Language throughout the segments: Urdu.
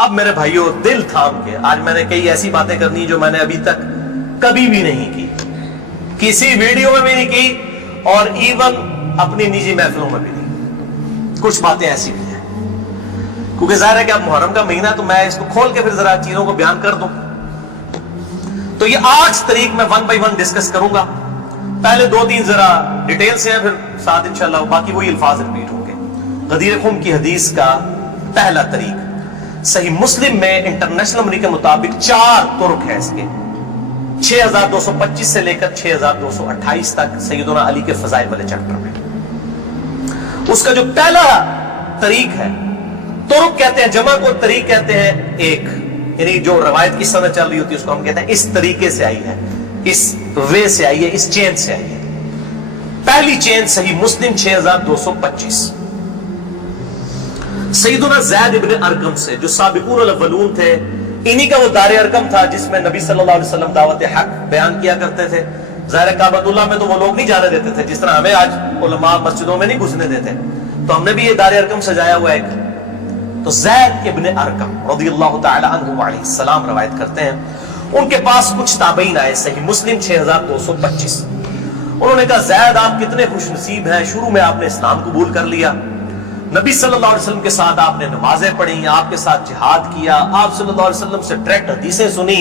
اب میرے بھائیوں دل تھام کے آج میں نے کئی ایسی باتیں کرنی جو میں نے ابھی تک کبھی بھی نہیں کی, کسی ویڈیو میں بھی نہیں کی, اور ایون اپنی نجی محفلوں میں بھی نہیں. کچھ باتیں ایسی بھی ہیں کیونکہ ظاہر ہے کہ اب محرم کا مہینہ, تو میں اس کو کھول کے پھر ذرا چیزوں کو بیان کر دوں. تو یہ 8 طریق میں 1 بائی 1 ڈسکس کروں گا. پہلے 2-3 ذرا ڈیٹیل سے ہیں, پھر ساتھ انشاءاللہ باقی وہی الفاظ ریپیٹ ہوں گے. غدیر خم کی حدیث کا پہلا طریق صحیح مسلم میں انٹرنیشنل نمبر کے مطابق 4 طرق ہے اس کے, 6225 سے لے کر 6228 تک سیدنا علی کے فضائل والے چیپٹر میں. اس کا جو پہلا طریق ہے, طرق کہتے ہیں جمع کو, طریق کہتے ہیں ایک, یعنی جو روایت کی سند چل رہی ہوتی ہے اس کو ہم کہتے ہیں اس طریقے سے آئی ہے, اس وے سے آئی ہے, اس چین سے آئی ہے. پہلی چین صحیح مسلم 6225 سیدنا زید ابن ارقم سے, جو سابقون الاولون تھے, انہی کا وہ دار ارقم تھا جس میں نبی صلی اللہ علیہ وسلم دعوت حق بیان کیا کرتے تھے. ظاہر کعبۃ اللہ میں تو وہ لوگ نہیں جانے دیتے تھے, جس طرح ہمیں آج علماء مسجدوں میں نہیں گھسنے دیتے, تو ہم نے بھی یہ دار ارقم سجایا ہوا ایک. تو زید ابن ارقم رضی اللہ تعالی عنہ علیہ السلام روایت کرتے ہیں, ان کے پاس کچھ تابعین آئے, صحیح مسلم 6225. انہوں نے کہا زید آپ کتنے خوش نصیب ہیں, شروع میں آپ نے اسلام قبول کر لیا, نبی صلی اللہ علیہ وسلم کے ساتھ آپ نے نمازیں پڑھی, آپ کے ساتھ جہاد کیا, آپ صلی اللہ علیہ وسلم سے ڈائریکٹ حدیثیں سنی,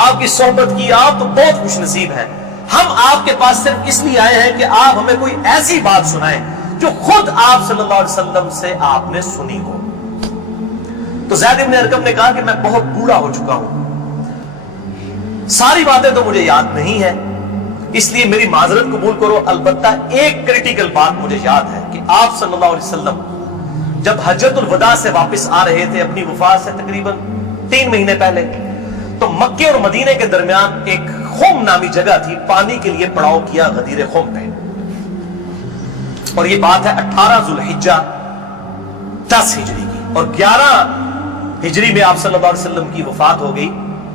آپ کی صحبت کی, آپ تو بہت خوش نصیب ہیں. ہم آپ کے پاس صرف اس لیے آئے ہیں کہ آپ ہمیں کوئی ایسی بات سنائیں جو خود آپ صلی اللہ علیہ وسلم سے آپ نے سنی ہو. تو زید بن ارقم نے کہا کہ میں بہت بوڑھا ہو چکا ہوں, ساری باتیں تو مجھے یاد نہیں ہے, اس لیے میری معذرت قبول کرو. البتہ ایک کریٹیکل بات مجھے یاد ہے کہ آپ صلی اللہ علیہ وسلم جب حجۃ الوداع سے واپس آ رہے تھے اپنی وفات سے تقریباً 3 مہینے پہلے, تو مکے اور مدینے کے درمیان ایک خم نامی جگہ تھی, پانی کے لیے پڑاؤ کیا غدیر خم پہ, اور یہ بات ہے 18 ذوالحجہ 10 ہجری کی, اور 11 ہجری میں آپ صلی اللہ علیہ وسلم کی وفات ہو گئی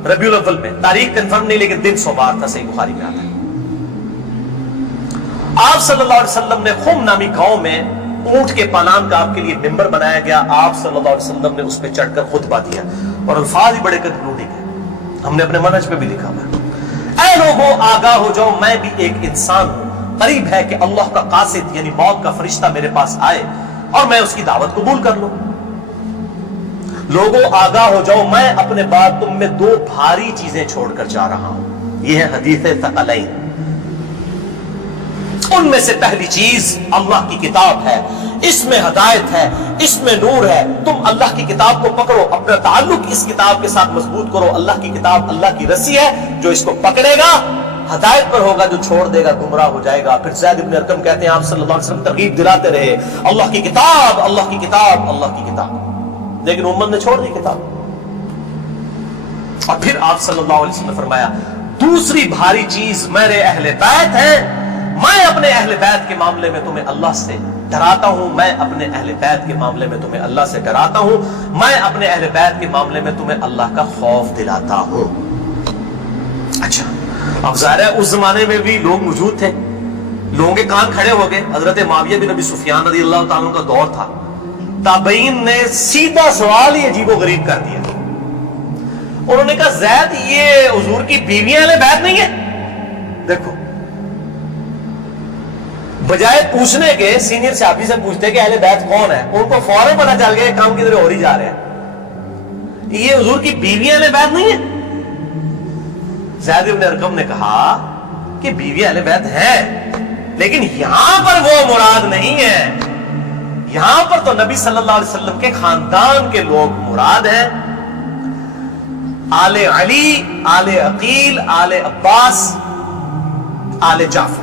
ربیع الاول میں. تاریخ کنفرم نہیں لیکن دن سوموار تھا, صحیح بخاری میں آتا ہے. آپ صلی اللہ علیہ وسلم نے خم نامی گاؤں میں اونٹ کے پالان کا آپ کے لیے ممبر بنایا گیا, آپ صلی اللہ علیہ وسلم نے اس پہ چڑھ کر خطبہ دیا, اور الفاظ ہی بڑے کنکلوڈنگ ہیں, ہم نے اپنے منہج پہ بھی لکھا ہوا ہے. اے لوگوں آگاہ ہو جاؤ, میں بھی ایک انسان ہوں, قریب ہے کہ اللہ کا قاصد یعنی موت کا فرشتہ میرے پاس آئے اور میں اس کی دعوت قبول کر لوں. لوگوں آگاہ ہو جاؤ, میں اپنے بعد تم میں 2 بھاری چیزیں چھوڑ کر جا رہا ہوں. یہ ہے حدیث ثقلین. ان میں سے پہلی چیز اللہ کی کتاب ہے, اس میں ہدایت ہے, اس میں نور ہے. تم اللہ کی کتاب کو پکڑو, اپنا تعلق اس کتاب کے ساتھ مضبوط کرو. اللہ کی کتاب اللہ کی رسی ہے, جو اس کو پکڑے گا ہدایت پر ہوگا, جو چھوڑ دے گا گمراہ ہو جائے گا. پھر زید بن ارقم کہتے ہیں آپ صلی اللہ علیہ وسلم ترغیب دلاتے رہے, اللہ کی کتاب, اللہ کی کتاب, اللہ کی کتاب, لیکن امت نے چھوڑ دی کتاب. اور پھر آپ صلی اللہ علیہ وسلم نے فرمایا دوسری بھاری چیز میرے اہل بیت ہیں, میں اپنے اہل بیت کے معاملے میں تمہیں اللہ سے ڈراتا ہوں, میں اپنے اہل بیت کے معاملے میں تمہیں اللہ سے ڈراتا ہوں, میں اپنے اہل بیت کے معاملے میں تمہیں اللہ کا خوف دلاتا ہوں. اچھا, اب ظاہر ہے اس زمانے میں بھی لوگ موجود تھے, لوگوں کے کان کھڑے ہو گئے. حضرت معاویہ بن ابی سفیان رضی اللہ تعالیٰ عنہ کا دور تھا, تابعین نے سیدھا سوال ہی عجیب و غریب کر دیا. انہوں نے کہا زید یہ حضور کی بیویاں اہل بیت نہیں ہے؟ دیکھو, بجائے پوچھنے کے سینئر صحابی سے پوچھتے کہ اہل بیت کون ہے, ان کو فوراً پتہ چل گیا کام کدھر ہو ہی جا رہے ہیں, یہ حضور کی بیویاں اہل بیت نہیں ہے. زید بن ارقم نے کہا کہ بیویاں اہل بیت ہیں, لیکن یہاں پر وہ مراد نہیں ہے, یہاں پر تو نبی صلی اللہ علیہ وسلم کے خاندان کے لوگ مراد ہیں. آل علی, آل عقیل, آل عباس, آل جعفر,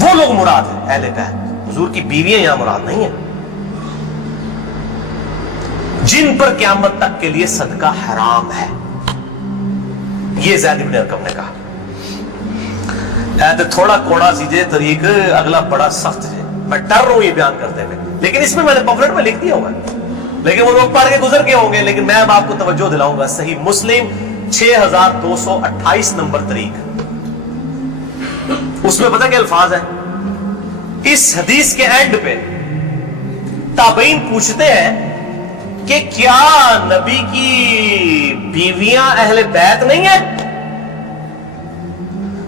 وہ لوگ مراد ہیں اہل بیت. حضور کی بیویاں یہاں مراد نہیں ہیں, جن پر قیامت تک کے لیے صدقہ حرام ہے. یہ زید بن ارقم نے کہا. تھوڑا کوڑا سیجے طریق, اگلا بڑا سخت ہے, میں ڈر رہا ہوں یہ بیان کرتے ہوئے, لیکن اس میں نے پمفلٹ میں لکھ دیا ہوا ہے, لیکن وہ لوگ پڑھ کے گزر کے ہوں گے. لیکن میں اب آپ کو توجہ دلاؤں گا, صحیح مسلم 6228 نمبر طریق, اس میں پتہ کیا الفاظ ہے. اس حدیث کے اینڈ پہ تابعین پوچھتے ہیں کہ کیا نبی کی بیویاں اہل بیت نہیں ہیں؟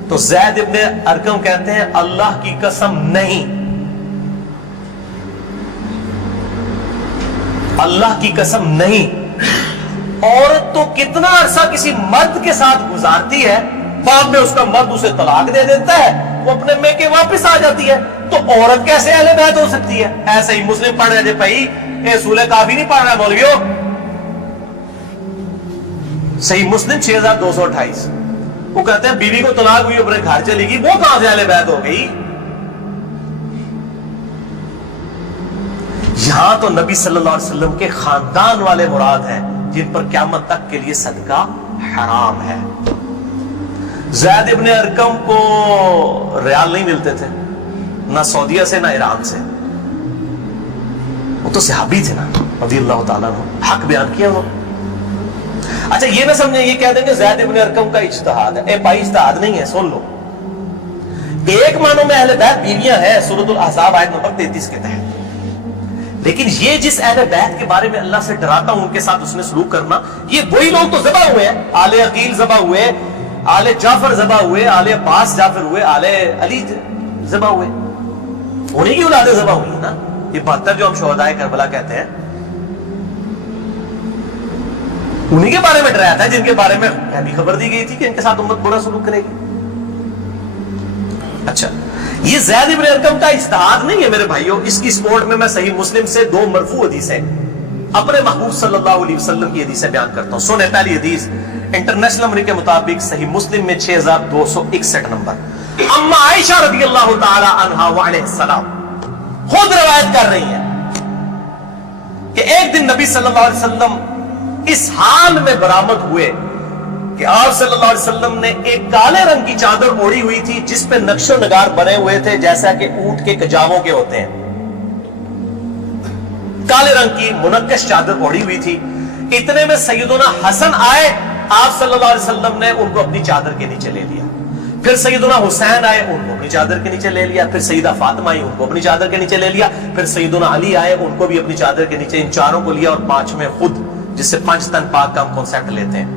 تو زید ابن ارقم کہتے ہیں اللہ کی قسم نہیں، اللہ کی قسم نہیں۔ عورت تو کتنا عرصہ کسی مرد کے ساتھ گزارتی ہے، بعد میں اس کا مرد اسے طلاق دے دیتا ہے، وہ اپنے میکے واپس آ جاتی ہے، تو عورت کیسے اہل بیت ہو سکتی ہے؟ ایسے ہی مسلم پڑھ رہے تھے بھائی، یہ سورہ کافی نہیں پڑھ رہا ہے مولویو، صحیح مسلم 6228، وہ کہتے ہیں بیوی کو طلاق ہوئی اپنے گھر چلی گئی، وہ کہاں سے اہل بیت ہو گئی؟ یہاں تو نبی صلی اللہ علیہ وسلم کے خاندان والے مراد ہیں جن پر قیامت تک کے لیے صدقہ حرام ہے۔ زید ابن ارقم کو ریال نہیں ملتے تھے، نہ سعودیہ سے نہ ایران سے، وہ تو صحابی تھے نا رضی اللہ تعالیٰ عنہ، حق بیان کیا انہوں نے۔ اچھا یہ نہ سمجھیں یہ کہہ دیں کہ زید ابن ارقم کا اجتہاد ہے، اے بھائی اجتہاد نہیں ہے، سن لو۔ ایک معنوں میں اہل بیت بیویاں ہیں سورۃ الاحزاب آیت نمبر 33 کے تحت، لیکن یہ جس اہل بیت کے بارے میں اللہ سے ڈراتا ہوں ان کے ساتھ اس نے سلوک کرنا، یہ وہی لوگ تو ذبح ہوئے ہیں، آل عقیل ذبح ہوئے، آل جعفر ذبح ہوئے، آل عباس جعفر ہوئے، آل علی ذبح ہوئے، انہیں کی اولادیں ذبح ہوئی نا۔ یہ 72 جو ہم شہدائے کربلا کہتے ہیں انہیں کے بارے میں ڈرایا تھا، جن کے بارے میں بھی خبر دی گئی تھی کہ ان کے ساتھ امت برا سلوک کرے گی۔ اچھا یہ زید ابن ارقم کا اجتہاد نہیں ہے میرے بھائیوں، اس کی سپورٹ میں میں صحیح مسلم سے 2 مرفوع حدیثیں اپنے محبوب صلی اللہ علیہ وسلم کی حدیثیں بیان کرتا ہوں۔ سنیں پہلی حدیث انٹرنیشنل نمبر کے مطابق صحیح مسلم میں 6261 نمبر، اما عائشہ رضی اللہ تعالی عنہا وعلیہ السلام خود روایت کر رہی ہیں کہ ایک دن نبی صلی اللہ علیہ وسلم اس حال میں برآمد ہوئے کہ آپ صلی اللہ علیہ وسلم نے ایک کالے رنگ کی چادر اوڑھی ہوئی تھی جس پہ نقش و نگار بنے ہوئے تھے جیسا کہ اونٹ کے کجاووں کے ہوتے ہیں، کالے رنگ کی منقش چادر اوڑھی ہوئی تھی۔ اتنے میں سیدنا حسن آئے، آپ صلی اللہ علیہ وسلم نے ان کو اپنی چادر کے نیچے لے لیا، پھر سیدنا حسین آئے، ان کو اپنی چادر کے نیچے لے لیا، پھر سیدہ فاطمہ آئی، ان کو اپنی چادر کے نیچے لے لیا، پھر سیدنا علی آئے، ان کو بھی اپنی چادر کے نیچے، ان چاروں کو لیا، اور 5ویں خود، جس سے 5 تن پاک کا ہم کانسیپٹ لیتے ہیں،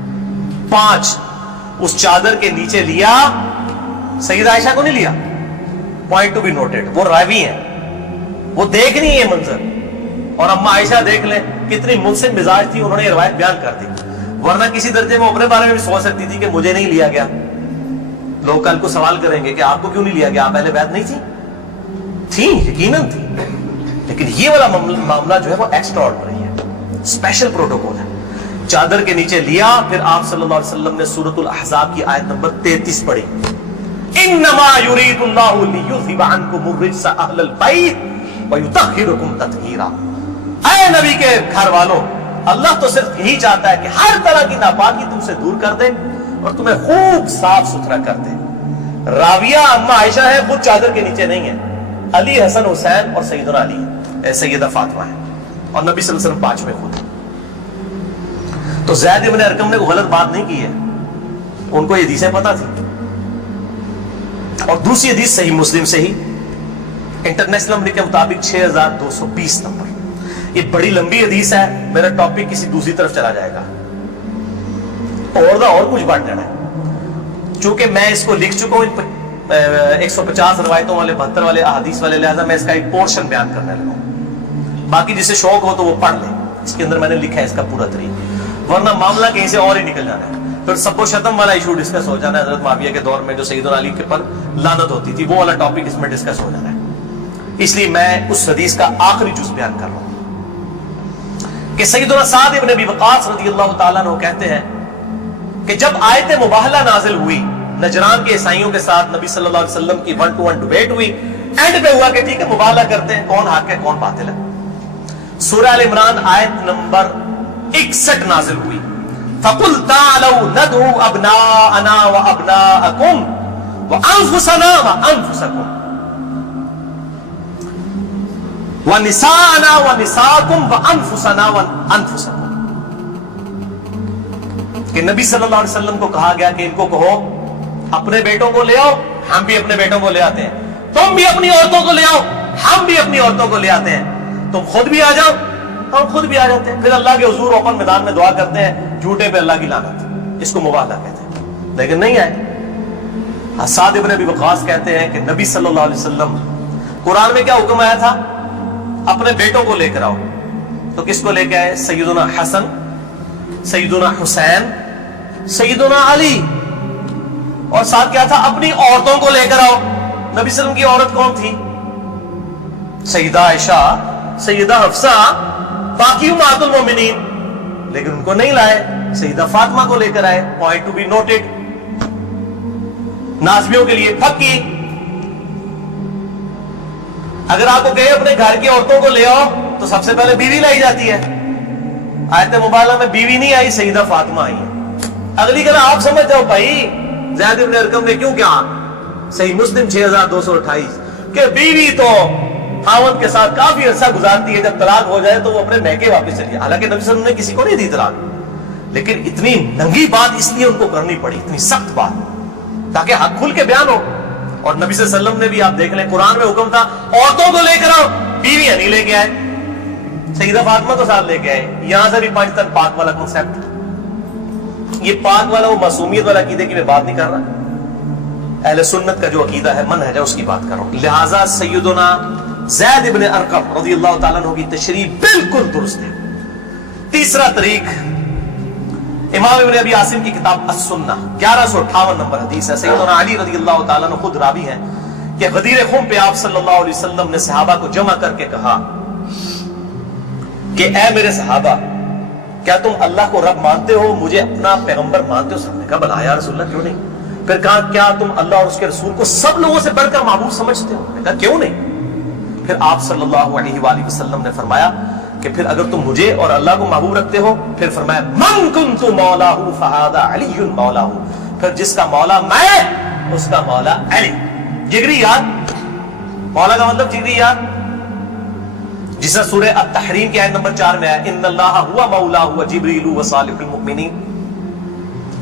5 اس چادر کے نیچے لیا۔ سیدہ عائشہ کو نہیں لیا، پوائنٹ ٹو بی نوٹڈ، وہ راوی ہیں، وہ دیکھ نہیں ہے منظر، اور اما عائشہ دیکھ لیں کتنی منصف مزاج تھی، انہوں نے یہ روایت بیان کر دی، ورنہ کسی درجے میں اپنے بارے میں بھی سوچ سکتی تھی کہ مجھے نہیں لیا گیا، لوگ کل کو سوال کریں گے کہ آپ کو کیوں نہیں لیا گیا، آپ اہل بیت نہیں تھی، یقیناً تھی، لیکن یہ والا معاملہ جو ہے وہ ایکسٹرا آرڈنری ہے، اسپیشل پروٹوکول ہے۔ چادر کے نیچے لیا، پھر آپ صلی اللہ علیہ وسلم نے سورۃ الاحزاب کی آیت نمبر 33 پڑھی، انما یرید اللہ لیذھب عنکم الرجس اہل البیت ویطہرکم تطہیرا۔ اے نبی کے گھر والوں، اللہ تو صرف یہی چاہتا ہے کہ ہر طرح کی ناپاکی تم سے دور کر دے اور تمہیں خوب صاف ستھرا کر دے۔ راویہ اما عائشہ ہے، خود چادر کے نیچے نہیں ہے، علی، حسن، حسین اور سیدنا علی، سیدہ فاطمہ ہے، اور نبی صلی اللہ علیہ وسلم 5ویں خود۔ تو زید ابن ارقم نے کوئی غلط بات نہیں کی ہے، ان کو یہ حدیثیں پتہ تھی۔ اور دوسری حدیث صحیح مسلم سے ہی انٹرنیشنل نمبر کے مطابق 6220 نمبر، یہ بڑی لمبی حدیث ہے، میرا ٹاپک کسی دوسری طرف چلا جائے گا اور کچھ بڑھ جانا ہے، چونکہ میں اس کو لکھ چکا ہوں 150 روایتوں والے 72 والے احادیث والے، لہذا میں اس کا ایک پورشن بیان کرنے لگا ہوں، باقی جسے شوق ہو تو وہ پڑھ لیں، اس کے اندر میں نے لکھا ہے اس کا پورا طریقہ، ورنہ معاملہ کہیں سے اور ہی نکل جانا ہے، پھر سب و شتم والا ایشو ڈسکس ہو جانا ہے، حضرت معاویہ کے دور میں جو سیدنا علی کے پر لعنت ہوتی تھی، وہ والا ٹاپک اس میں ڈسکس ہو جانا ہے، اس لیے میں اس حدیث کا آخری جز بیان کر رہا ہوں کہ سیدنا سعد ابن ابی وقاص رضی اللہ تعالیٰ عنہ کہتے ہیں کہ جب آیت مباہلہ نازل ہوئی نجران کے عیسائیوں کے ساتھ، نبی صلی اللہ علیہ وسلم کی 1-to-1 ڈیبیٹ ہوئی، اینڈ پہ ہوا کہ ٹھیک ہے مباہلہ کرتے ہیں، کون حق ہے کون باطل ہے۔ سورہ ال عمران آیت نمبر 61 نازل ہوئی، فَقُلْ تَعْالَوْا نَدْعُوا أَبْنَاءَنَا وَأَبْنَاءَكُمْ وَأَنفُسَنَا وَأَنفُسَكُمْ وَنِسَاءَنَا وَنِسَاءَكُمْ وَأَنفُسَنَا وَأَنفُسَكُمْ، کہ نبی صلی اللہ علیہ وسلم کو کہا گیا کہ ان کو کہو اپنے بیٹوں کو لے آؤ، ہم بھی اپنے بیٹوں کو لے آتے ہیں، تم بھی اپنی عورتوں کو لے آؤ، ہم بھی اپنی عورتوں کو لے آتے ہیں، تم خود بھی آ جاؤ ہم خود بھی آ جاتے ہیں، پھر اللہ کے حضور اوپن میدان میں دعا کرتے ہیں، جھوٹے پہ اللہ کی لعنت، اس کو مباہلہ کہتے ہیں، لیکن نہیں آئے۔ سعد ابن ابی وقاص کہتے ہیں کہ نبی صلی اللہ علیہ وسلم قرآن میں کیا حکم آیا تھا؟ اپنے بیٹوں کو لے کر آؤ، تو کس کو لے کے آئے؟ سیدنا حسن، سیدنا حسین، سیدنا علی، اور ساتھ کیا تھا؟ اپنی عورتوں کو لے کر آؤ۔ نبی صلی اللہ علیہ وسلم کی عورت کون تھی؟ سیدہ عائشہ، سیدہ حفصہ، باقی امہات المومنین، لیکن ان کو نہیں لائے، سیدہ فاطمہ کو لے کر آئے۔ Point to be noted. نازبیوں کے لیے پکی، اگر آپ کو کہے اپنے گھر کی عورتوں کو لے آؤ تو سب سے پہلے بیوی لائی جاتی ہے۔ آیت مبارکہ میں بیوی نہیں آئی، سیدہ فاطمہ آئی ہے۔ اگلی کہنا آپ سمجھ جاؤ بھائی زید بن ارقم نے کیوں کیا؟ صحیح مسلم 6228 کہ بیوی تو خاوند کے ساتھ کافی عرصہ گزارتی ہے، جب طلاق ہو جائے تو وہ اپنے میکے واپس چلی جائے۔ حالانکہ نبی صلی اللہ علیہ وسلم نے کسی کو نہیں دی طلاق، لیکن اتنی ننگی بات اس لیے ان کو کرنی پڑی، اتنی سخت بات، تاکہ حق کھل کے بیان ہو۔ اور نبی صلی اللہ علیہ وسلم نے بھی آپ دیکھ لیں قرآن میں حکم تھا عورتوں کو لے کر آؤ، بیویاں نہیں لے کے آئے۔ سیدہ فاطمہ تو ساتھ لے کے آئے۔ یہاں سے بھی پاکستان پاک والا کنسپٹ، یہ پاک والا وہ معصومیت والا عقیدے کی میں بات نہیں کر رہا، اہل سنت کا جو عقیدہ ہے، منہج ہے، اس کی بات کر رہا ہوں۔ لہٰذا سیدنا زید ابن ارقم رضی اللہ تعالیٰ عنہ کی تشریح بالکل درست ہے۔ تیسرا طریق امام ابن ابی عاصم کی کتاب السنہ 1158 نمبر حدیث ہے، سیدنا علی رضی اللہ تعالیٰ عنہ خود راوی ہیں کہ غدیر خم پہ آپ صلی اللہ علیہ وسلم نے صحابہ کو جمع کر کے کہا کہ اے میرے صحابہ، کیا تم اللہ کو رب مانتے ہو، مجھے اپنا پیغمبر مانتے ہو؟ سب نے کہا بلا یا رسول اللہ، کیوں نہیں؟ پھر کہا کیا تم اللہ اور اس کے رسول کو سب لوگوں سے بڑھ کر معبود سمجھتے ہو؟ نے کہا کیوں نہیں؟ پھر آپ صلی اللہ علیہ وآلہ وسلم نے فرمایا کہ پھر اگر تم مجھے اور اللہ کو محبوب رکھتے ہو، پھر فرمایا من کنت مولاہ فہذا علی مولاہ، پھر جس کا مولا میں اس کا مولا علی۔ جگری یار، مولا کا مطلب جگری یار، جس سے سورہ التحریم کی آیت نمبر 4 میں ہے ان اللہ ہوا مولا ہوا جبریل و صالح المؤمنین،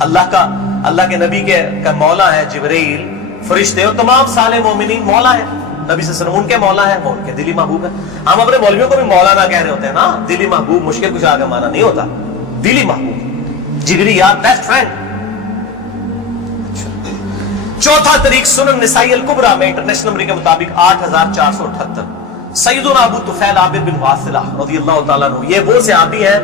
اللہ کے نبی کا مولا ہے جبریل، فرشتے اور تمام صالح مومنین مولا ہے۔ نبی صلی اللہ علیہ وسلم ان کے مولا ہے، وہ ان کے دلی محبوب ہے۔ ہم اپنے مولویوں کو بھی مولانا کہہ رہے ہوتے ہیں نا، دلی محبوب مشکل کچھ آگے مانا نہیں ہوتا، دلی محبوب، جگری یار، بیسٹ فرینڈ۔ چوتھا طریق سنن نسائی الکبریٰ میں انٹرنیشنل نمبر کے مطابق 8478 سیدنا ابو طفیل عامر بن واصلہ رضی اللہ تعالیٰ عنہ، یہ وہ صحابی ہیں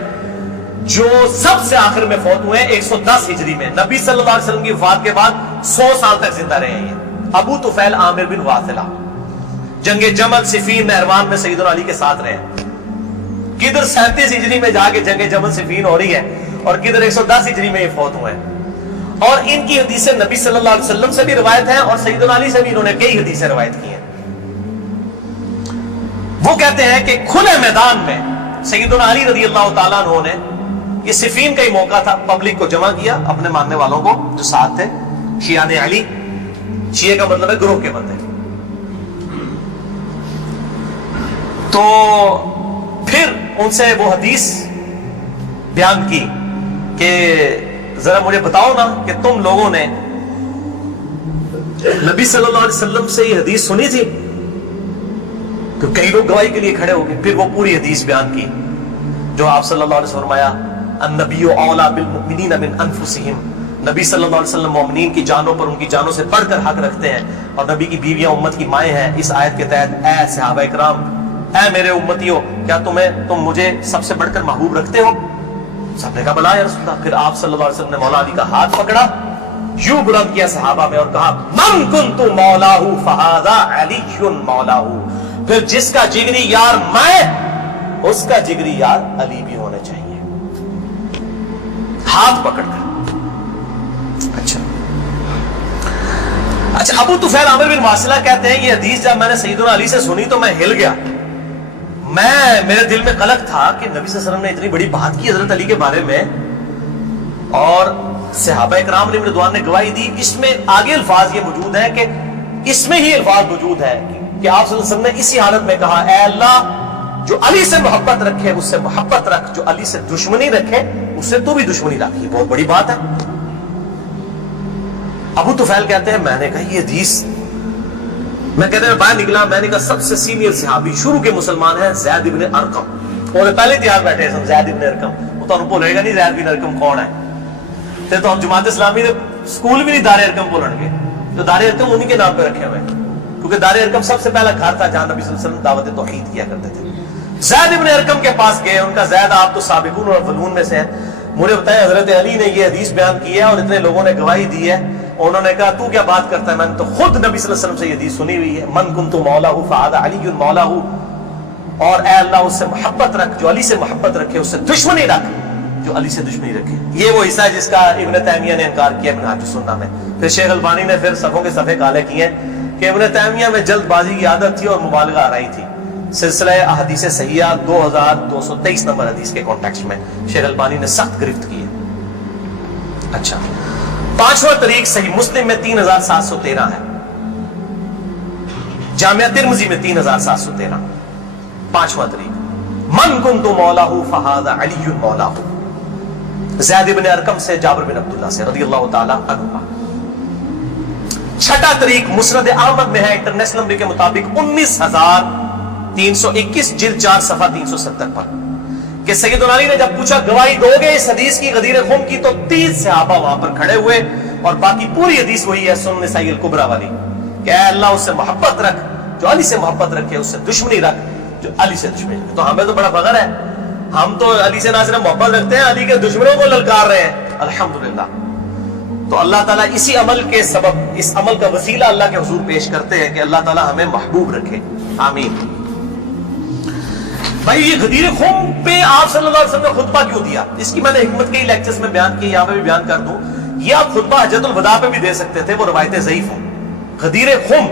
جو سب سے آخر میں فوت ہوئے ہیں 110 ہجری میں، نبی صلی اللہ علیہ وسلم کی وفات کے بعد 100 سال تک زندہ رہے ہیں۔ یہ ابو طفیل عامر بن واصلہ جنگ جمل صفین نہروان میں سیدنا علی کے ساتھ رہے ہیں، کدھر 37 ہجری میں جا کے جنگ جمل صفین ہو رہی ہے اور کدھر 110 ہجری میں یہ فوت ہوئے ہیں۔ اور ان کی حدیثیں نبی صلی اللہ علیہ وسلم سے بھی روایت ہیں اور سیدنا علی سے بھی انہوں نے کئی حدیثیں روایت کی ہیں۔ وہ کہتے ہیں کہ کھلے میدان میں سیدنا علی رضی اللہ تعالیٰ عنہ نے، یہ صفین کا ہی موقع تھا، پبلک کو جمع کیا، اپنے ماننے والوں کو جو ساتھ تھے، شیعہ علی، شیعہ کا مطلب ہے گروہ کے بندے، تو پھر ان سے وہ حدیث بیان کی کہ ذرا مجھے بتاؤ نا کہ تم لوگوں نے نبی صلی اللہ علیہ وسلم سے یہ حدیث سنی تھی؟ تو کئی لوگ گواہی کے لیے کھڑے ہو گئے۔ پھر وہ پوری حدیث بیان کی جو آپ صلی اللہ علیہ وسلم فرمایا النبی اولیٰ بالمؤمنین من انفسہم، نبی صلی اللہ علیہ وسلم مومنین کی جانوں پر ان کی جانوں سے بڑھ کر حق رکھتے ہیں، اور نبی کی بیویاں امت کی مائیں ہیں۔ اس آیت کے تحت اے صحابہ اکرام، اے میرے امتیوں، کیا تم مجھے سب سے بڑھ کر محبوب رکھتے ہو؟ سب نے کہا بلا یا رسول اللہ۔ پھر آپ صلی اللہ علیہ وسلم نے مولا علی کا ہاتھ پکڑا، یوں بلند کیا صحابہ میں اور کہا من کنت مولاہ فہذا علی مولاہ، پھر جس کا جگری یار میں، اس کا جگری یار علی بھی ہونا چاہیے، ہاتھ پکڑ کر۔ اچھا ابو طفیل عامر بن واصلہ کہتے ہیں یہ حدیث جب میں نے سیدنا علی سے سنی تو میں ہل گیا، میرے دل میں قلق تھا کہ نبی صلی اللہ علیہ وسلم نے اتنی بڑی بات کی حضرت علی کے بارے میں، اور صحابہ اکرام نے رضوان نے گواہی دی۔ اس میں آگے الفاظ یہ موجود ہیں کہ اس میں ہی الفاظ موجود ہے کہ آپ صلی اللہ علیہ وسلم نے اسی حالت میں کہا اے اللہ، جو علی سے محبت رکھے اس سے محبت رکھ، جو علی سے دشمنی رکھے اس سے تو بھی دشمنی رکھ۔ یہ بہت بڑی بات ہے۔ ابو طفیل کہتے ہیں میں نے کہا یہ حدیث، میں کہتے ہیں باہر نکلا، میں نے کہا سب سے سینئر صحابی شروع کے مسلمان ہیں زید ابن ارقم، وہ پہلے تیار بیٹھے سن زید ابن ارقم, وہ تمہیں بھولے گا نہیں زید بن ارقم کون ہے. تے تو ہم جماعت اسلامی نے سکول بھی نہیں دار ارقم بولن گے, تو دار ارقم انہی کے نام پہ رکھے ہوئے ہیں, کیونکہ دار ارقم سب سے پہلا گھر تھا جہاں نبی صلی اللہ علیہ وسلم دعوت توحید کیا کرتے تھے. زید ابن ارقم کے پاس گئے, ان کا زید آپ تو سابقون اور اولون میں سے ہیں, مجھے بتائیں حضرت علی نے یہ حدیث بیان کی ہے اور اتنے لوگوں نے گواہی دی ہے, انہوں نے کہا تو کیا بات کرتا ہے, میں نے تو خود نبی صلی اللہ علیہ وسلم سے یہ حدیث سنی ہوئی ہے, من کنت مولاہ فہذا علی مولاہ, اور اے اللہ اس سے محبت رکھ جو علی سے محبت رکھے, اس سے دشمنی رکھ جو علی سے دشمنی رکھے. یہ وہ حصہ ہے جس کا ابن تیمیہ نے انکار کیا منہاج السنہ میں. پھر شیخ البانی نے پھر صفوں کے صفحے کالے کیے کہ ابن تیمیہ میں جلد بازی کی عادت تھی اور مبالغہ آ رہی تھی. سلسلہ احادیث صحیحہ 2223 نمبر حدیث کے کانٹیکسٹ میں شیخ البانی نے سخت گرفت کی ہے. اچھا, پانچواں طریق صحیح مسلم میں 3713 ہے, جامعہ ترمذی میں 3713. پانچواں طریق من کنت مولاہ فہذا علی مولاہ, زید ابن ارقم سے جابر بن عبداللہ سے رضی اللہ تعالی عنہ. چھٹا طریق مسند احمد میں ہے انٹرنیشنل نمبر کے مطابق 19321 جلد 4 صفحہ 370 پر, کہ سیدنا علی نے جب پوچھا گواہی دو گے اس حدیث کی غدیر خم کی, تو 30 صحابہ وہاں پر کھڑے ہوئے, اور باقی پوری حدیث وہی ہے سنن نسائی الکبریٰ والی, کہ اے اللہ اس سے محبت رکھ جو علی سے محبت رکھے, اس سے دشمنی رکھ جو علی سے دشمنی رکھے. تو ہمیں تو بڑا فخر ہے, ہم تو علی سے نہ صرف محبت رکھتے ہیں, علی کے دشمنوں کو للکار رہے ہیں الحمدللہ. تو اللہ تعالیٰ اسی عمل کے سبب, اس عمل کا وسیلہ اللہ کے حضور پیش کرتے ہیں کہ اللہ تعالیٰ ہمیں محبوب رکھے, آمین. بھائی یہ غدیر خم پہ آپ صلی اللہ علیہ وسلم نے خطبہ کیوں دیا, اس کی میں نے حکمت کئی لیکچرز میں بیان کی, یہاں پہ بھی بیان کر دوں. یہ آپ خطبہ حجۃ الوداع پہ بھی دے سکتے تھے, وہ روایتیں ضعیف ہوں. غدیر خم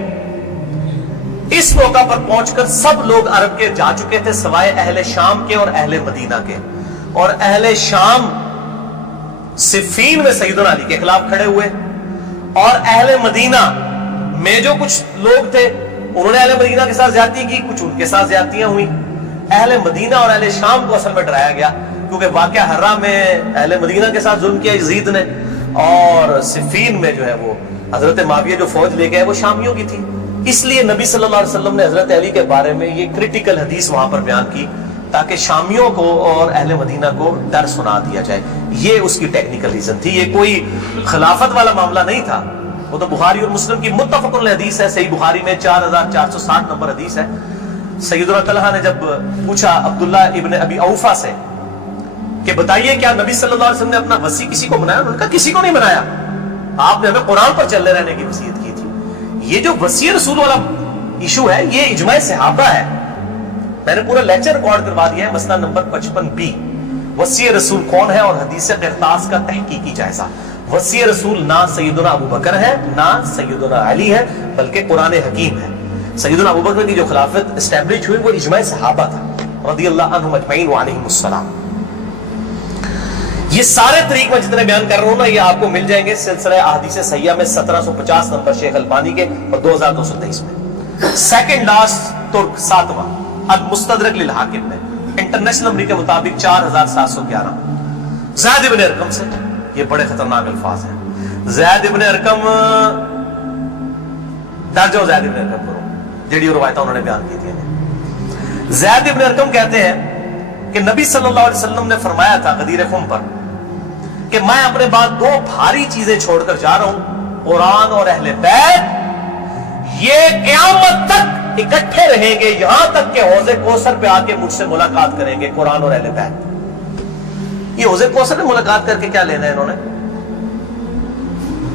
اس موقع پر پہنچ کر سب لوگ عرب کے جا چکے تھے سوائے اہل شام کے اور اہل مدینہ کے, اور اہل شام صفین میں سیدنا علی کے خلاف کھڑے ہوئے, اور اہل مدینہ میں جو کچھ لوگ تھے انہوں نے اہل مدینہ کے ساتھ زیادتی کی, کچھ ان کے ساتھ زیادتیاں ہوئی. اہل مدینہ اور اہل شام کو اصل میں ڈرایا گیا, کیونکہ واقعہ حرہ میں اہل مدینہ کے ساتھ ظلم کیا یزید نے, اور صفین میں جو ہے وہ حضرت معاویہ جو فوج لے گئے وہ شامیوں کی تھی. اس لیے نبی صلی اللہ علیہ وسلم نے حضرت علی کے بارے میں یہ کریٹیکل حدیث وہاں پر بیان کی, تاکہ شامیوں کو اور اہل مدینہ کو ڈر سنا دیا جائے. یہ اس کی ٹیکنیکل ریزن تھی, یہ کوئی خلافت والا معاملہ نہیں تھا. وہ تو بخاری اور مسلم کی متفق علیہ حدیث ہے, صحیح بخاری میں 4460 نمبر حدیث ہے. سیدنا طلحہ نے جب پوچھا عبداللہ ابن ابی اوفا سے کہ بتائیے کیا نبی صلی اللہ علیہ وسلم نے اپنا وصی کسی کو بنایا, انہوں نے کہا کسی کو نہیں بنایا, آپ نے ہمیں قرآن پر چلے رہنے کی وصیت کی تھی. یہ جو وصی رسول والا ایشو ہے یہ اجماع صحابہ ہے, میں نے پورا لیکچر ریکارڈ کروا دیا ہے, مسئلہ نمبر 55B, وصی رسول کون ہے اور حدیث قرطاس کا تحقیقی جائزہ. وصی رسول نہ سیدنا ابوبکر ہے نہ سیدنا علی ہے, بلکہ قرآن حکیم ہے. سیدنا ابوبکر کی جو خلافت اسٹیبلش ہوئی وہ اجماع صحابہ تھا رضی اللہ عنہم اجمعین وعلیہم السلام. یہ سارے طریق میں جتنے بیان کر رہا ہوں نا یہ آپ کو مل جائیں گے سلسلہ احادیث صحیحہ میں 1750 نمبر شیخ البانی کے اور 2223 میں. سیکنڈ لاسٹ ترک 7واں المستدرک للحاکم میں انٹرنیشنل نمبر کے مطابق 4711 زید ابن ارقم سے. یہ بڑے خطرناک الفاظ ہیں. زید ابن ارقم, ڈر جاؤ زید ابن ارقم کرو, جڑی روایتیں انہوں نے بیان کی تھی. زید ابن ارقم کہتے ہیں کہ نبی صلی اللہ علیہ وسلم نے فرمایا تھا غدیر خم پر کہ میں اپنے بعد دو بھاری چیزیں چھوڑ کر جا رہا ہوں, قرآن اور اہل بیت. یہ قیامت تک اکٹھے رہیں گے یہاں تک کہ حوض کوثر پہ آ کے مجھ سے ملاقات کریں گے, قرآن اور اہل بیت. یہ حوض کوثر میں ملاقات کر کے کیا لینا ہے انہوں نے؟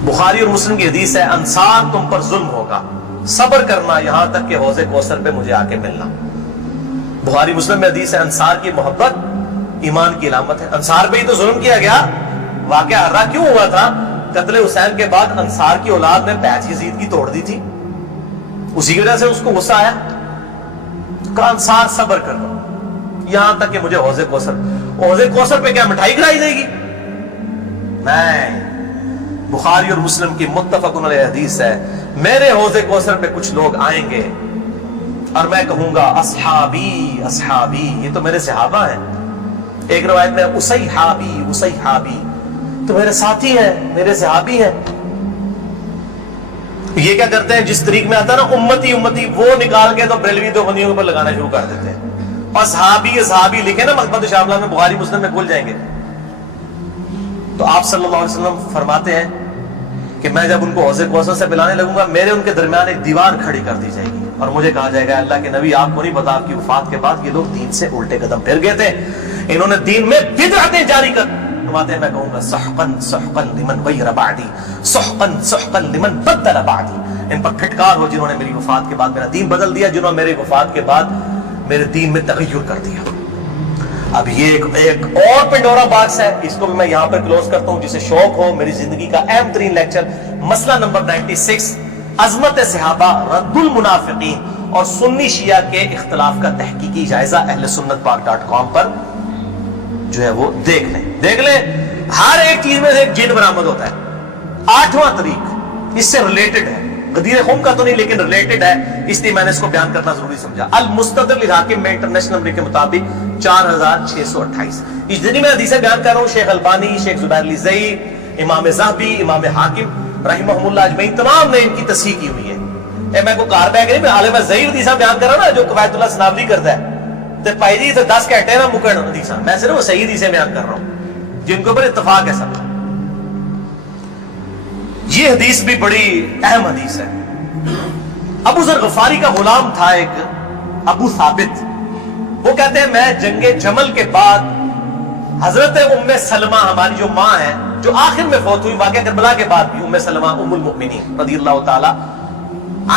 بخاری اور مسلم کی حدیث ہے انصار تم پر ظلم ہوگا, صبر کرنا یہاں تک کہ حوض کوثر پہ مجھے آ کے ملنا. بخاری مسلم میں حدیث ہے انصار کی محبت ایمان کی علامت ہے. انصار پہ ہی تو ظلم کیا گیا. واقعہ حرہ کیوں ہوا تھا؟ قتل حسین کے بعد انصار کی اولاد نے پیچ یزید کی توڑ دی تھی, اسی کی وجہ سے اس کو غصہ آیا. کہا انصار صبر کر لو یہاں تک کہ مجھے حوض کوثر. حوض کوثر پہ کیا مٹھائی کھلائی جائے گی؟ نہیں. بخاری اور مسلم کی متفق علیہ حدیث ہے میرے حوض کوثر پہ کچھ لوگ آئیں گے اور میں کہوں گا اصحابی اصحابی, یہ تو میرے صحابہ ہیں. ایک روایت میں اسیحابی اسیحابی, تو میرے ساتھی ہیں میرے صحابی ہیں. یہ کیا کرتے ہیں جس طریق میں آتا ہے نا امتی امتی, وہ نکال کے تو بریلوی دیوبندیوں کے اوپر لگانا شروع کر دیتے ہیں. اور صحابی لکھے نا مکتبۃ شاملہ میں، بخاری مسلم میں کھل جائیں گے. تو آپ صلی اللہ علیہ وسلم فرماتے ہیں کہ میں جب ان کو حوض کوثر سے پلانے لگوں گا، میرے ان کے درمیان ایک دیوار کھڑی کر دی جائے گی، اور مجھے کہا جائے گا اللہ کے نبی آپ کو نہیں پتا آپ کی وفات کے بعد یہ لوگ دین سے الٹے قدم پھر گئے تھے، انہوں نے دین میں بدعتیں جاری کر. فرماتے ہیں میں کہوں گا سحقا سحقا لمن غیر بعدی، سحقا سحقا لمن بدل بعدی. ان پر پھٹکار ہو جنہوں نے میری وفات کے بعد میرا دین بدل دیا، جنہوں نے میری وفات کے بعد میرے دین میں تغیر کر دیا. اب یہ ایک اور پنڈورا باکس ہے، اس کو بھی میں یہاں پر کلوز کرتا ہوں. جسے شوق ہو میری زندگی کا اہم ترین لیکچر، مسئلہ نمبر 96، عظمت صحابہ، رد المنافقین اور سنی شیعہ کے اختلاف کا تحقیقی جائزہ اہل سنت پاک.com پر جو ہے وہ دیکھ لیں. ہر ایک چیز میں سے ایک جن برآمد ہوتا ہے. 8واں طریق اس سے ریلیٹڈ ہے، غدیر خم کا تو نہیں لیکن ریلیٹڈ ہے، اس لیے میں نے اس کو بیان کرنا ضروری سمجھا. المستدرک للحاکم میں انٹرنیشنل نمبر کے مطابق 4628. اس جتنی میں حدیثیں بیان کر رہا ہوں، شیخ البانی، شیخ زبیر علی زئی، امام ذہبی، امام حاکم رحمہم اللہ اجمعین، تمام نے ان کی تصحیح کی ہوئی ہے. میں کوئی کار بیگ نہیں، میں عالم زئی حدیثیں بیان کر رہا نا جو قواعد اللہ سنابلی کرتا ہے، تو پائی جی 10 گھنٹے نہ مکڑ حدیثیں، میں صرف صحیح حدیثیں بیان کر رہا ہوں جن کے اوپر اتفاق ہے سب. یہ حدیث بھی بڑی اہم حدیث ہے. ابو ذر غفاری کا غلام تھا ایک ابو ثابت، وہ کہتے ہیں میں جنگ جمل کے بعد حضرت ام سلمہ ہماری جو ماں ہے، جو آخر میں فوت ہوئی واقعہ کربلا کے بعد بھی، ام سلمہ ام المؤمنین رضی اللہ تعالی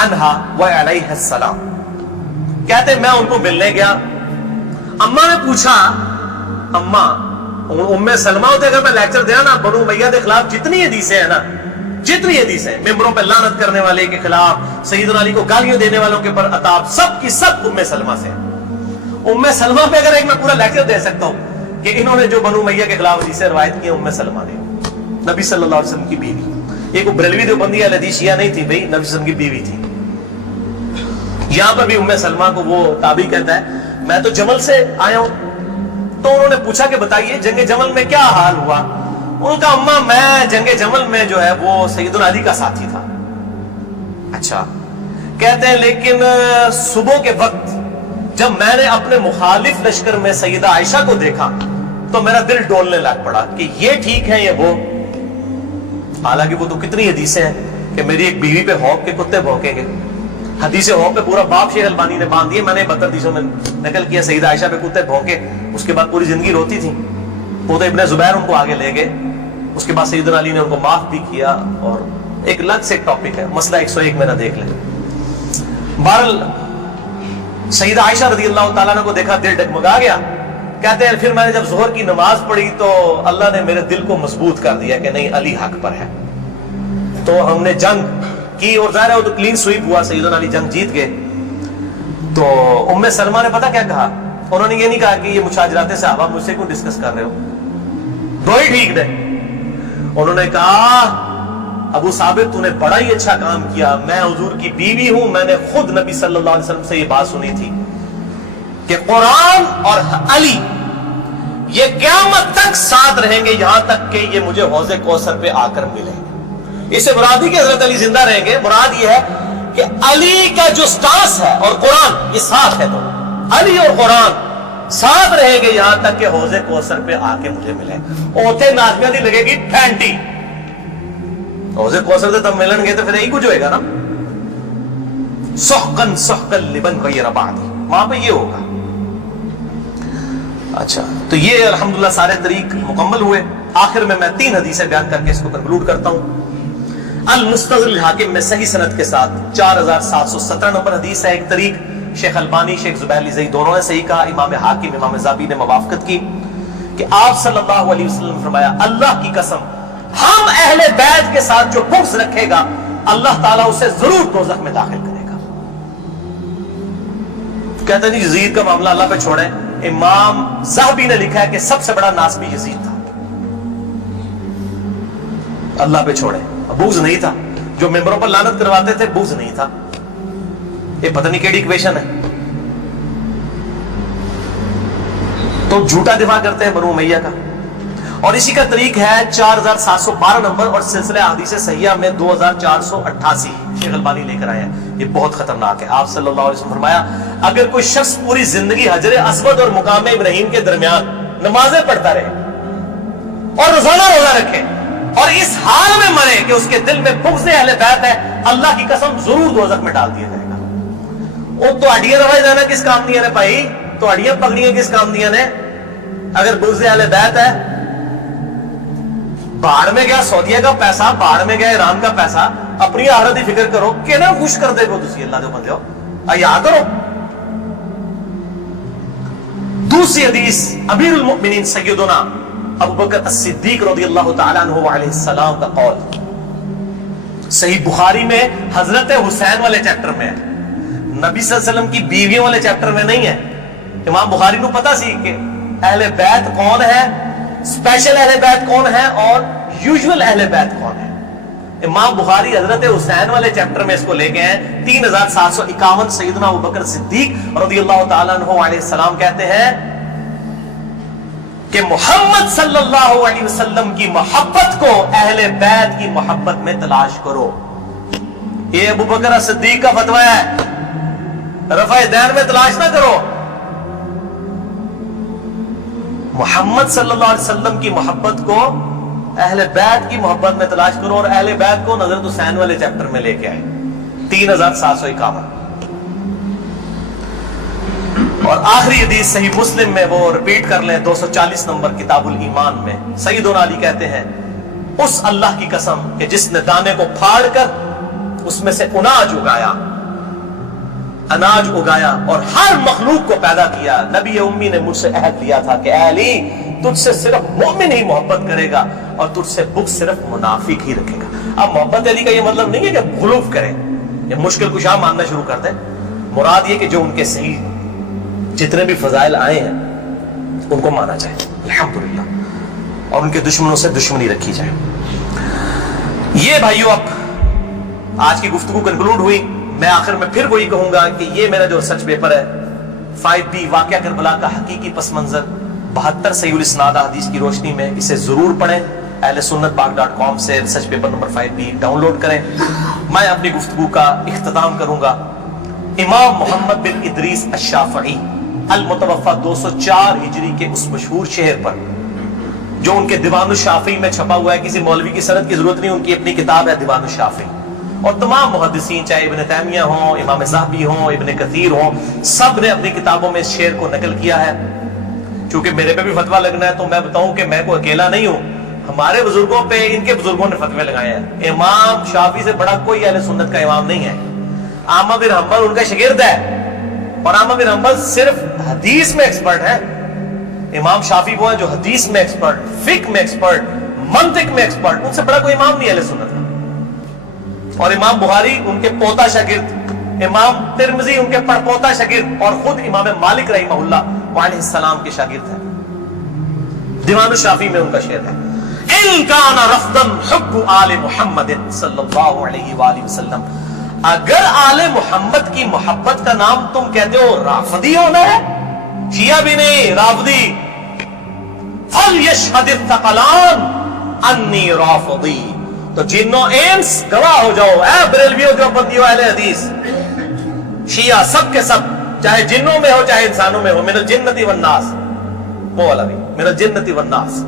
عنہا و علیہ السلام، کہتے ہیں میں ان کو ملنے گیا. اماں نے پوچھا، اماں ام سلمہ ہوتے اگر میں لیکچر دیا نا بنو امیہ کے خلاف جتنی حدیثیں ہیں نا، جتنی حدیثیں ممبروں پہ لعنت کرنے والے کے خلاف، سیدنا علی کو گالیاں دینے والوں کے پر عتاب، سب کی سب ام سلمہ سے. ام سلمہ پہ اگر ایک میں پورا لیکچر دے سکتا ہوں کہ انہوں نے جو بنو امیہ کے خلاف حدیثیں روایت کی، ام سلمہ نے، نبی صلی اللہ علیہ وسلم کی بیوی. ایک وہ بریلوی دیوبندی اہل حدیث شیعہ نہیں تھی بھائی، نبی صلی اللہ علیہ وسلم کی بیوی تھی. یہاں پر بھی ام سلمہ کو وہ تابعی کہتا ہے میں تو جمل سے آیا ہوں. تو انہوں نے پوچھا کہ بتائیے جنگ جمل میں کیا حال ہوا. ان کا اماں میں جنگ جمل میں جو ہے وہ سیدنا علی کا ساتھی تھا. اچھا، کہتے ہیں لیکن صبح کے وقت جب میں نے اپنے مخالف لشکر میں سیدہ عائشہ کو دیکھا تو میرا دل ڈولنے لگ پڑا کہ یہ ٹھیک ہے یہ وہ. حالانکہ وہ تو کتنی حدیثیں ہیں کہ میری ایک بیوی پہ ہوپ کے کتے بھونکیں گے. حدیث ہوپ پہ پورا باب شیخ البانی نے باندھ دیے، میں نے 32 حدیثوں میں نقل کیا. سیدہ عائشہ پہ کتے بھونکے، اس کے بعد پوری زندگی روتی تھی. وہ تو ابن زبیر ان کو آگے لے گئے، اس کے بعد سیدنا علی نے ان کو معاف بھی کیا. اور ایک الگ سے ایک ٹاپک ہے، مسئلہ 101 میں نہ دیکھ لیں. بہرحال سیدہ عائشہ رضی اللہ تعالیٰ عنہ کو دیکھا، دل ڈگمگا گیا. کہتے ہیں پھر میں نے جب ظہر کی نماز پڑھی تو اللہ نے میرے دل کو مضبوط کر دیا کہ نہیں علی حق پر ہے. تو ہم نے جنگ کی اور ظاہر ہے وہ تو کلین سویپ ہوا، سیدنا علی جنگ جیت گئے. تو ام سلمہ نے پتہ کیا کہا؟ انہوں نے یہ نہیں کہا کہ یہ مشاجرات صحابہ مجھ سے کیوں ڈسکس کر رہے ہو، دو ہی ٹھیک تھے. انہوں نے کہا ابو ثابت تو نے بڑا ہی اچھا کام کیا، میں حضور کی بیوی ہوں، میں نے خود نبی صلی اللہ علیہ وسلم سے یہ بات سنی تھی کہ قرآن اور علی یہ قیامت تک ساتھ رہیں گے یہاں تک کہ یہ مجھے حوض کوثر پہ آ کر ملیں گے. اس سے مراد ہی کہ حضرت علی زندہ رہیں گے، مراد یہ ہے کہ علی کا جو سٹانس ہے اور قرآن یہ ساتھ ہے، تو علی اور قرآن ساتھ رہیں گے یہاں تک کہ حوض کوثر پہ آ کے مجھے ملے. اوتھے نازمیہ دی لگے گی پھینٹی، حوض کوثر سے تب ملن گے تو پھر یہی کچھ ہوئے گا نا. سحقن سحقن لمن غیر بعدی، وہاں پہ یہ ہوگا. اچھا، تو یہ الحمدللہ سارے طریق مکمل ہوئے. آخر میں 3 حدیثیں بیان کر کے اس کو کنکلوڈ کرتا ہوں. المستدرک للحاکم میں صحیح سند کے ساتھ 4717 نمبر حدیث ہے. ایک طریق شیخ البانی، شیخ زبیر علی زئی دونوں نے صحیح کہا. امام حاکم، امام ذہبی نے موافقت کی کہ آپ صلی اللہ علیہ وسلم نے فرمایا اللہ کی قسم ہم اہل بیت کے ساتھ جو بغض رکھے گا اللہ تعالیٰ اسے ضرور دوزخ میں داخل کرے گا. کہتے ہیں یزید کا معاملہ اللہ پہ چھوڑیں. امام ذہبی نے لکھا ہے کہ سب سے بڑا ناسبی یزید تھا، اللہ پہ چھوڑیں. بغض نہیں تھا، جو ممبروں پر لعنت کرواتے تھے بغض نہیں تھا. یہ پتہ نہیں کیڑی ایکویشن ہے. تو جھوٹا دفاع کرتے ہیں بنو امیہ کا. اور اسی کا طریق ہے 4712 نمبر اور سلسلہ حدیث صحیحہ میں 2488 شیخ البانی لے کر آئے ہیں. یہ بہت خطرناک ہے. آپ صلی اللہ علیہ وسلم فرمایا اگر کوئی شخص پوری زندگی حجر اسود اور مقام ابراہیم کے درمیان نمازیں پڑھتا رہے اور روزانہ روزہ رکھے اور اس حال میں مرے کہ اس کے دل میں بغض اہل بیت ہے, اللہ کی قسم ضرور دوزخ میں ڈال دیا جائے گا. وہ تو اڈیاں رواج دینا کس کام دیا نے بھائی, تو اڈیاں پکڑیاں کس کام دیا نے؟ اگر بغض اہل بیت ہے, باہر میں گیا سعودیہ کا پیسہ, باہر میں گیا ایران کا پیسہ, اپنی آخرت کی فکر کرو کہ نا خوش کر دے گو تسی اللہ دے بندے ہو, یاد کرو. دوسری حدیث امیر المؤمنین سیدنا ابو بکر الصدیق رضی اللہ تعالیٰ عنہ علیہ السلام کا قول صحیح بخاری میں حضرت حسین والے چیپٹر میں ہے, نبی صلی اللہ علیہ وسلم کی بیویوں والے چیپٹر میں نہیں ہے. امام بخاری کو پتا سی کہ اہل بیت کون ہے, اسپیشل اہل بیت کون ہے اور یوزول اہل بیت کون ہے. امام بخاری حضرت حسین والے چیپٹر میں اس کو لے گئے ہیں. 3751 سیدنا ابو بکر صدیق رضی اللہ تعالیٰ عنہ علیہ السلام کہتے ہیں کہ محمد صلی اللہ علیہ وسلم کی محبت کو اہل بیت کی محبت میں تلاش کرو. یہ ابو بکر صدیق کا فتویٰ ہے, رفع دین میں تلاش نہ کرو. محمد صلی اللہ علیہ وسلم کی محبت کو اہل بیت کی محبت میں تلاش کرو, اور اہل بیت کو حضرت حسین والے چیپٹر میں لے کے آئے 3751. اور آخری حدیث صحیح مسلم میں وہ ریپیٹ کر لیں 240 نمبر کتاب الایمان میں سیدنا علی کہتے ہیں اس اللہ کی قسم کہ جس نے دانے کو پھاڑ کر اس میں سے اناج اگایا اور ہر مخلوق کو پیدا کیا, نبی امی نے مجھ سے عہد لیا تھا کہ اے علی تجھ سے صرف مومن ہی محبت کرے گا اور تجھ سے بغض صرف منافق ہی رکھے گا. اب محبت علی کا یہ مطلب نہیں ہے کہ غلوف کریں, یہ مشکل کشا ماننا شروع کر دیں. مراد یہ کہ جو ان کے صحیح جتنے بھی فضائل آئے ہیں ان کو مانا جائے الحمدللہ, اور ان کے دشمنوں سے دشمنی رکھی جائے. یہ بھائیو اب آج کی گفتگو کنکلوڈ ہوئی. میں آخر میں پھر وہی کہوں گا کہ یہ میرا جو ریسرچ پیپر ہے 5B واقعہ کربلا کا حقیقی پس منظر 72 صحیح الاسناد حدیث کی روشنی میں, اسے ضرور پڑھیں. اہل سنت پاک.com سے research paper number 5B download کریں. میں اپنی گفتگو کا اختتام کروں گا امام محمد بن ادریس الشافعی المتوفى 204 ہجری کے اس مشہور شعر پر جو ان کے دیوان الشافعی میں چھپا ہوا ہے. کسی مولوی کی سند کی ضرورت نہیں, ان کی اپنی کتاب ہے دیوان الشافعی. اور تمام محدثین چاہے ابن تیمیہ ہوں, امام ذہبی ہوں, ابن کثیر ہوں, سب نے اپنی کتابوں میں اس شعر کو نقل کیا ہے. چونکہ میرے پہ بھی فتویٰ لگنا ہے تو میں بتاؤں کہ میں کوئی اکیلا نہیں ہوں, ہمارے بزرگوں پہ ان کے بزرگوں نے فتوے لگائے ہیں. امام شافعی سے بڑا کوئی اہل سنت کا امام نہیں ہے. احمد بن حنبل ان کا شاگرد ہے, اور احمد بن حنبل صرف حدیث میں ایکسپرٹ ہے. امام شافعی وہ ہیں جو حدیث میں ایکسپرٹ, فقہ میں ایکسپرٹ, منطق میں ایکسپرٹ. ان سے بڑا کوئی امام نہیں اہل سنت کا. اور امام بخاری ان کے پوتا شاگرد, امام ترمذی ان کے پڑپوتا شاگرد, اور خود امام مالک رحمہ اللہ علیہ السلام کے شاگرد ہیں. دیوان الشافعی میں ان کا شعر ہے ان کان رفضا حب آل محمد صلی اللہ علیہ وآلہ وسلم, اگر آل محمد کی محبت کا نام تم کہتے ہو رافضی ہونا ہے, شیعہ بھی نہیں رافضی, فلیشہد الثقلان انی رافضی, تو جنوں انس گواہ ہو جاؤ, اے بریلویوں جو بندیو اہل حدیث شیعہ سب کے سب, چاہے جنوں میں ہو چاہے انسانوں میں ہو, من الجنتی والناس, وہ والا بھی من الجنتی والناس,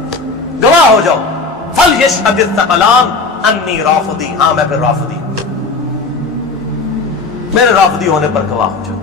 گواہ ہو جاؤ. فلیشہد الثقلان انی رافضی, ہاں میں پھر رافضی, میرے رافضی ہونے پر گواہ ہو جاؤ.